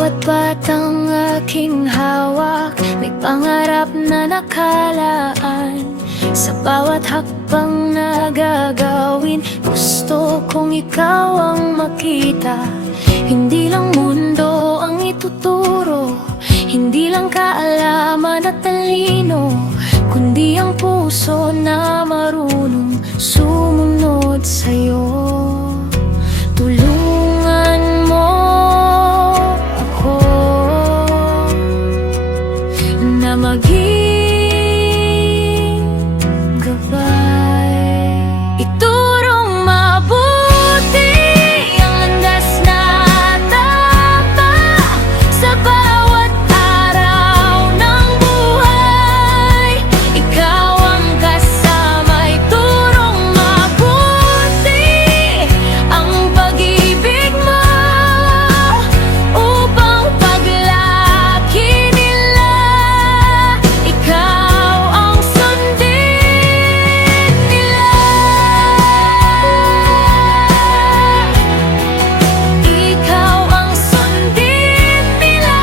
bawat batang aking hawak, may pangarap na nakalaan. Sa bawat hakbang na gagawin, gusto kong ikaw ang makita. Hindi lang mundo ang ituturo, hindi lang kaalaman at talino, kundi ang puso na marunong sumunod sa'yo. Tulungan mo ako na maging gabay. Iturong mabuti ang landas na tama sa bawat araw ng buhay. Ikaw ang kasama. Iturong mabuti ang pag-ibig mo upang paglaki nila, ikaw ang sundin nila. Ikaw ang sundin nila.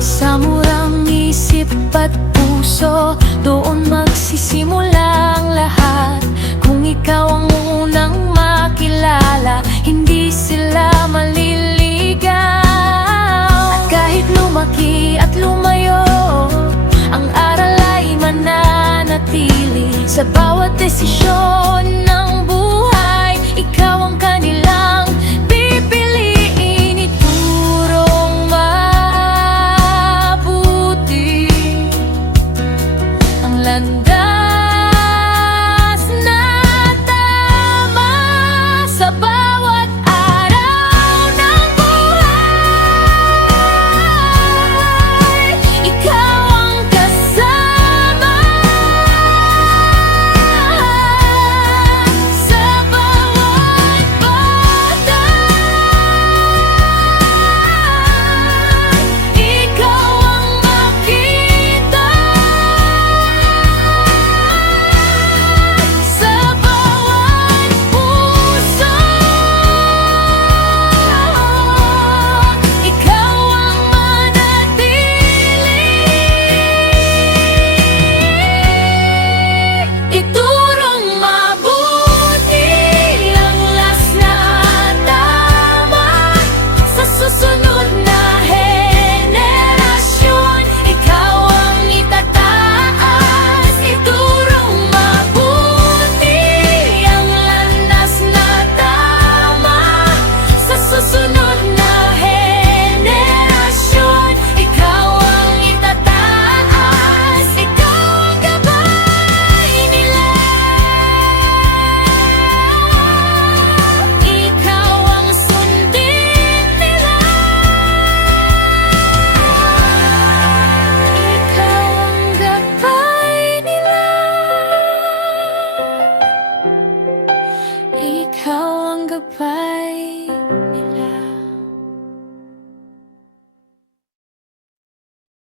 Sa murang isip at puso, doon magsisimula ang lahat. Kung ikaw ang unang makilala, hindi sila maliligaw. At kahit lumaki at lumayo, ang aral ay mananatili. Sa bawat desisyon